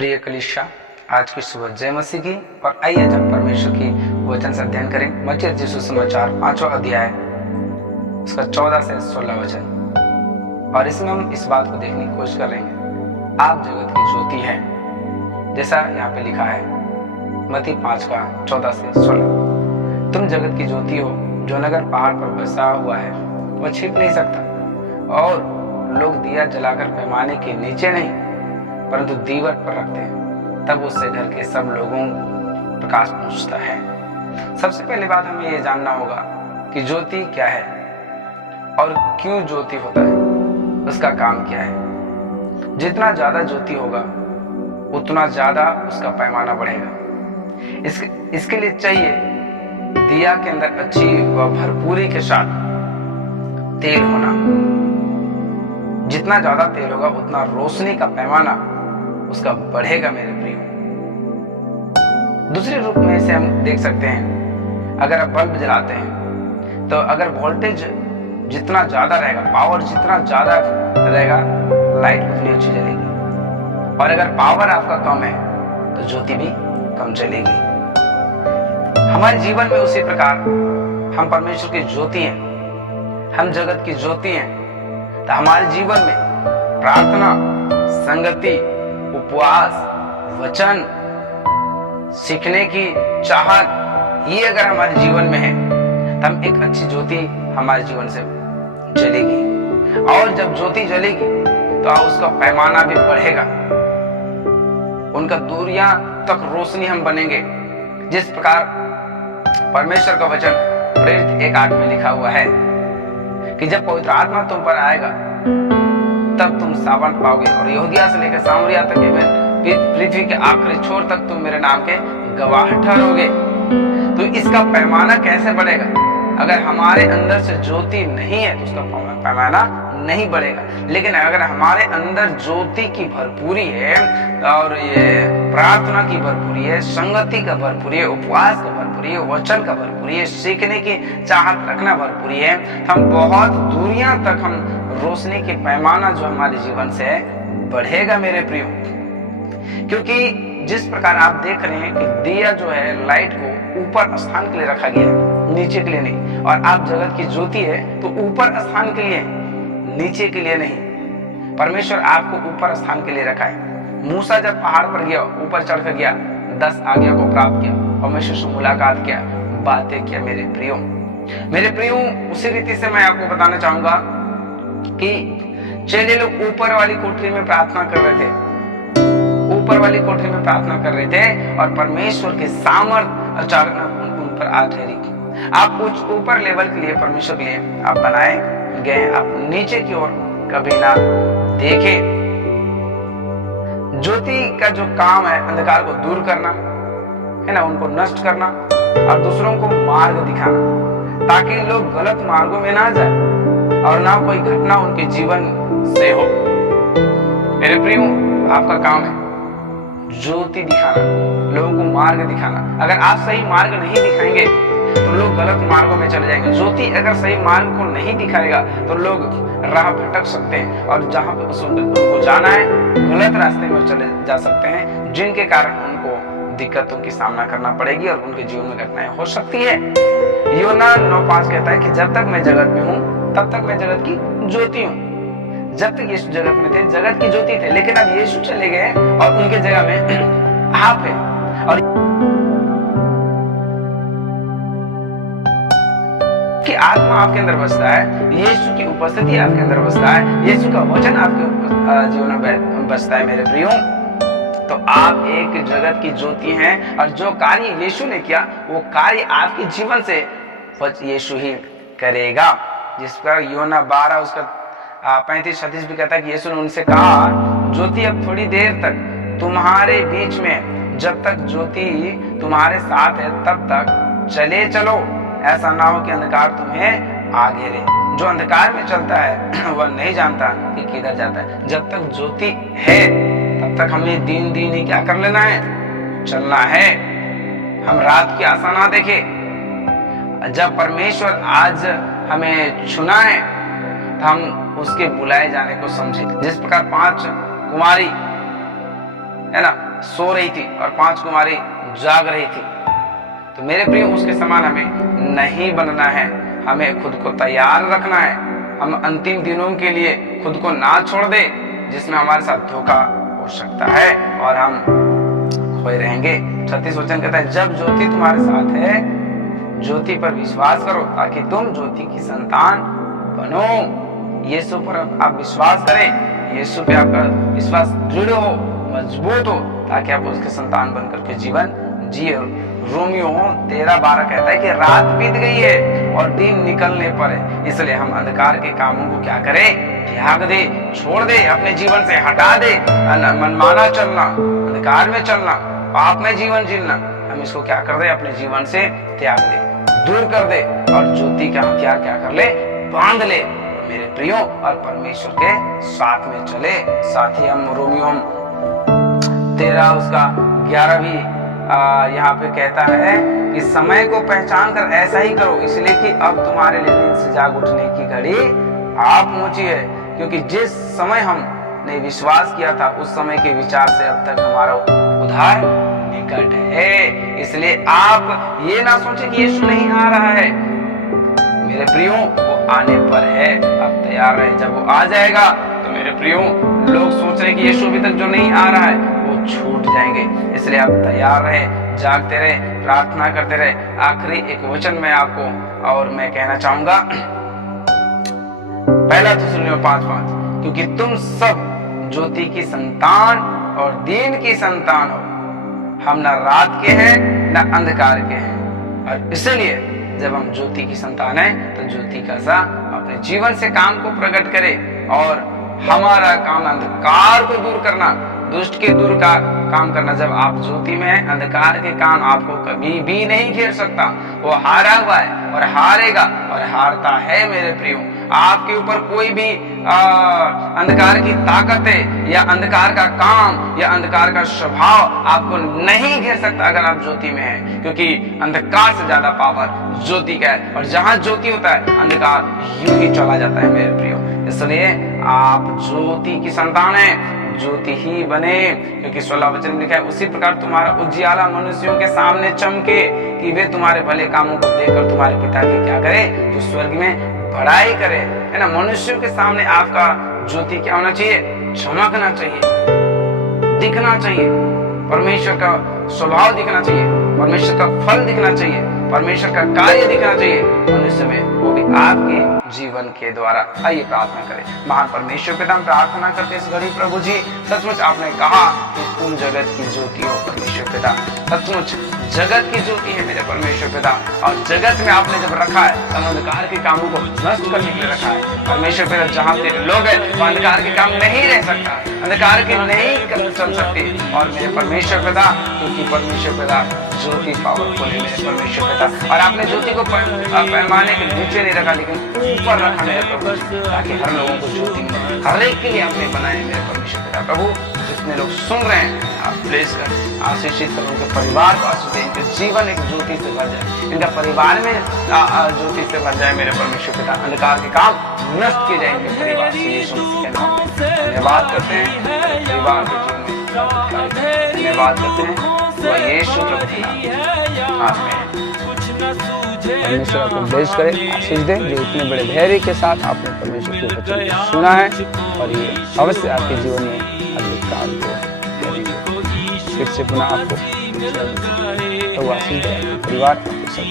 प्रिय कलीसिया, आज की सुबह जय मसीह की। और आइए हम परमेश्वर की वचन से अध्ययन करें। मत्ती रचित सुसमाचार 5वां अध्याय उसका 14 से 16 वचन। और इसमें हम इस बात को देखने की कोशिश करेंगे, आप जगत की ज्योति हैं, जैसा यहाँ पे लिखा है मत्ती 5 का 14 से 16। तुम जगत की ज्योति हो। जो नगर पहाड़ पर बसा हुआ है वह छिप नहीं सकता, और लोग दिया जलाकर पैमाने के नीचे नहीं परंतु दीवार पर रखते हैं, तब उससे घर के सब लोगों प्रकाश पहुंचता है। सबसे पहली बात हमें यह जानना होगा कि ज्योति क्या है और क्यों ज्योति होता है, उसका काम क्या है। जितना ज्यादा ज्योति होगा उतना ज्यादा उसका पैमाना बढ़ेगा। इसके लिए चाहिए दिया के अंदर अच्छी व भरपूरी के साथ तेल होना। जितना ज्यादा तेल होगा उतना रोशनी का पैमाना उसका बढ़ेगा मेरे प्रियो। दूसरे रूप में इसे हम देख सकते हैं, अगर आप बल्ब जलाते हैं तो अगर वोल्टेज जितना ज्यादा रहेगा, पावर जितना ज्यादा रहेगा, लाइट उतनी अच्छी जलेगी। और अगर पावर आपका कम है तो ज्योति भी कम चलेगी। हमारे जीवन में उसी प्रकार हम परमेश्वर की ज्योति हैं, हम जगत की ज्योति हैं। तो हमारे जीवन में प्रार्थना, संगति, उपवास, वचन, सीखने की चाहत, ये अगर हमारे जीवन में है तो हम एक अच्छी ज्योति हमारे जीवन से जलेगी। और जब ज्योति जलेगी तो उसका पैमाना भी बढ़ेगा, उनका दूरियां तक रोशनी हम बनेंगे। जिस प्रकार परमेश्वर का वचन प्रेरित 1:8 में लिखा हुआ है कि जब पवित्र आत्मा तुम पर आएगा तब तुम सामर्थ पाओगे, और यहूदिया से लेकर सामरिया तक एवं पृथ्वी के आखिरी छोर तक तुम मेरे नाम के गवाह ठहरोगे। तो इसका पैमाना कैसे बढ़ेगा? अगर हमारे अंदर से ज्योति नहीं है तो उसका पैमाना नहीं बढ़ेगा। लेकिन अगर हमारे अंदर ज्योति की भरपूरी है, और ये प्रार्थना की भरपूरी है, संगति का भरपूरी है, उपवास का भरपूरी है, वचन का भरपूरी है, सीखने की चाहत रखना भरपूरी है, हम बहुत दूरियां तक हम रोशनी के पैमाना जो हमारे जीवन से है बढ़ेगा मेरे प्रियो। क्योंकि जिस प्रकार आप देख रहे हैं कि दिया जो है लाइट को ऊपर स्थान के लिए रखा गया है, नीचे के लिए नहीं। और आप जगत की ज्योति है तो ऊपर स्थान के लिए, नीचे के लिए नहीं। परमेश्वर आपको ऊपर स्थान के लिए रखा है। मूसा जब पहाड़ पर गया, ऊपर चढ़कर गया, 10 आज्ञा को प्राप्त किया, परमेश्वर से मुलाकात किया, बातें किया मेरे प्रियो। उसी रीति से मैं आपको बताना चाहूंगा कि चेले लोग ऊपर वाली कोठरी में प्रार्थना कर रहे थे, ऊपर वाली कोठरी में प्रार्थना कर रहे थे, और परमेश्वर के सामर्थ अचानक उन पर आ ठहरी। आप कुछ ऊपर लेवल के लिए, परमेश्वर के लिए आप बनाए गए, आप नीचे की ओर कभी ना देखें। ज्योति का जो काम है अंधकार को दूर करना है ना, उनको नष्ट करना और दूसरों को मार्ग दिखाना, ताकि लोग गलत मार्गों में ना जाए और ना कोई घटना उनके जीवन से हो। मेरे प्रियो, आपका काम है ज्योति दिखाना, लोगों को मार्ग दिखाना। अगर आप सही मार्ग नहीं दिखाएंगे तो लोग गलत मार्गों में चले जाएंगे। ज्योति अगर सही मार्ग को नहीं दिखाएगा तो लोग राह भटक सकते हैं, और जहां पे उनको जाना है गलत रास्ते में चले जा सकते हैं, जिनके कारण उनको दिक्कतों की सामना करना पड़ेगी और उनके जीवन में घटनाएं हो सकती है। योना 9:5 कहता है कि जब तक मैं जगत में हूँ तब तक मैं जगत की ज्योति हूँ। जब तक यीशु जगत में थे, जगत की ज्योति थे, लेकिन अब यीशु चले गए और उनके जगह में आप है। और कि आत्मा आपके अंदर बसता है, यीशु की उपस्थिति आपके अंदर बसता है, यीशु का वचन आपके जीवन में बसता है मेरे प्रियो। तो आप एक जगत की ज्योति हैं, और जो कार्य यीशु ने किया वो कार्य आपके जीवन से यीशु ही करेगा। जिस पर योना 12 उसका 35-36 भी कहता है कि यीशु ने उनसे कहा, ज्योति अब थोड़ी देर तक तुम्हारे बीच में, जब तक ज्योति तुम्हारे साथ है तब तक चले चलो, ऐसा ना हो कि अंधकार तुम्हें आ घेरे। जो अंधकार में चलता है वह नहीं जानता कि किधर जाता है। जब तक ज्योति है तब तक हमें दिन ही क्या कर लेना है, चलना है। हम रात की आशा ना देखें। जब परमेश्वर आज हमें चुना है तो हम उसके बुलाए जाने को समझे। जिस प्रकार 5 कुमारी है ना, सो रही थी और 5 कुमारी जाग रही थी। तो मेरे प्रिय, उसके समान हमें नहीं बनना है, हमें खुद को तैयार रखना है। हम अंतिम दिनों के लिए खुद को ना छोड़ दे जिसमें हमारे साथ धोखा हो सकता है और हम खोए रहेंगे। 36 वचन कहता है, जब ज्योति तुम्हारे साथ है, ज्योति पर विश्वास करो ताकि तुम ज्योति की संतान बनो। यीशु पर आप विश्वास करें, यीशु पे आपका विश्वास दृढ़ हो, मजबूत हो, ताकि आप उसके संतान बनकर के जीवन जिए। रोमियो 13:12 कहता है कि रात बीत गई है और दिन निकलने पर है, इसलिए हम अंधकार के कामों को क्या करें, त्याग दे, छोड़ दे, अपने जीवन से हटा दे। मनमाना चलना, अंधकार में चलना, पाप में जीवन जीना, हम इसको क्या कर दे, अपने जीवन से त्याग दे, दूर कर दे और ज्योति का हथियार क्या कर ले, बांध ले मेरे प्रियो, और परमेश्वर के साथ में चले। साथ ही हम रोमियो 13 उसका 11 भी यहाँ पे कहता है कि समय को पहचान कर ऐसा ही करो, इसलिए कि अब तुम्हारे लिए नींद से जाग उठने की घड़ी आ पहुंची है। क्योंकि जिस समय हमने विश्वास किया था उस समय के विचार से अब तक हमारा उद्धार निकट है। इसलिए आप ये ना सोचे कि यीशु नहीं आ रहा है, मेरे प्रियो वो आने पर है, आप तैयार रहे। जब वो आ जाएगा तो मेरे प्रियो, लोग सोच रहे कि यीशु अभी तक जो नहीं आ रहा है वो छूट जाएंगे। इसलिए आप तैयार रहे, जागते रहे, प्रार्थना करते रहे। आखिरी एक वचन मैं आपको और मैं कहना चाहूंगा, पहला थिस्सलुनीकियों 5:5, क्योंकि तुम सब ज्योति की संतान और दिन की संतान हो, हम न रात के हैं न अंधकार के हैं। और इसलिए जब हम ज्योति की संतान हैं तो ज्योति का सा अपने जीवन से काम को प्रकट करे, और हमारा काम अंधकार को दूर करना, दुष्ट के दूर का काम करना। जब आप ज्योति में हैं, अंधकार के काम आपको कभी भी नहीं घेर सकता। वो हारा हुआ है और हारेगा और हारता है मेरे प्रियो। आपके ऊपर कोई भी अंधकार की ताकतें या अंधकार का काम या अंधकार का स्वभाव आपको नहीं घेर सकता अगर आप ज्योति में हैं, क्योंकि अंधकार से ज्यादा पावर ज्योति का है, और जहां ज्योति होता है अंधकार यूं ही चला जाता है मेरे प्रियो। इसलिए आप ज्योति की संतान हैं, ज्योति ही बने, क्योंकि 16 वचन में लिखा है, उसी प्रकार तुम्हारा उजियाला मनुष्यों के सामने चमके कि वे तुम्हारे भले कामों को देखकर तुम्हारे पिता की क्या करे, जो स्वर्ग में बड़ाई करे। है ना, मनुष्यों के सामने आपका ज्योति क्या होना चाहिए, चमकना चाहिए, दिखना चाहिए, परमेश्वर का स्वभाव दिखना चाहिए, परमेश्वर का फल दिखना चाहिए, परमेश्वर का कार्य दिखना चाहिए मनुष्य में, वो भी आपके जीवन के द्वारा। आइए प्रार्थना करें। महान परमेश्वर पिता, हम प्रार्थना करते इस घड़ी प्रभु जी, सचमुच आपने कहा कि तुम जगत की ज्योति हो परमेश्वर पिता, सचमुच जगत की ज्योति है मेरे परमेश्वर पिता, और जगत में आपने जब रखा है तब अंधकार के कामों को नष्ट करने के लिए रखा है परमेश्वर पिता। जहाँ तेरे लोग हैं वो अंधकार के काम नहीं रह सकता, अंधकार के नहीं चल सकते, और मेरे परमेश्वर पिता, क्योंकि परमेश्वर पिता ज्योति पावरफुल है मेरे परमेश्वर पिता, और आपने ज्योति को पैमाने के नीचे नहीं रखा लेकिन ऊपर रखा मेरे प्रभु, ताकि हर लोगों को ज्योति मिले, हर एक के लिए आपने बनाए मेरे परमेश्वर पिता। प्रभु जितने लोग सुन रहे हैं आप प्लेस कर आशीषित करो, उनके परिवार को आशीष दे, इनके जीवन एक ज्योति से भर जाए, इनका परिवार में ज्योति से भर जाए मेरे परमेश्वर पिता, अंधकार के काम नष्ट किए जाए इनके परिवार से, यीशु मसीह के नाम में धन्यवाद करते हैं। परिवार के जीवन में धन्यवाद करते हैं, यीशु के नाम आमीन। परमेश्वर आपको ब्लेस करे, आशीष दे, जो इतने बड़े धैर्य के साथ आपने परमेश्वर के वचन को सुना है, और ये अवश्य आपके जीवन में अगले काल को फिर से पुनः आपको तो आशीष दे, परिवार सब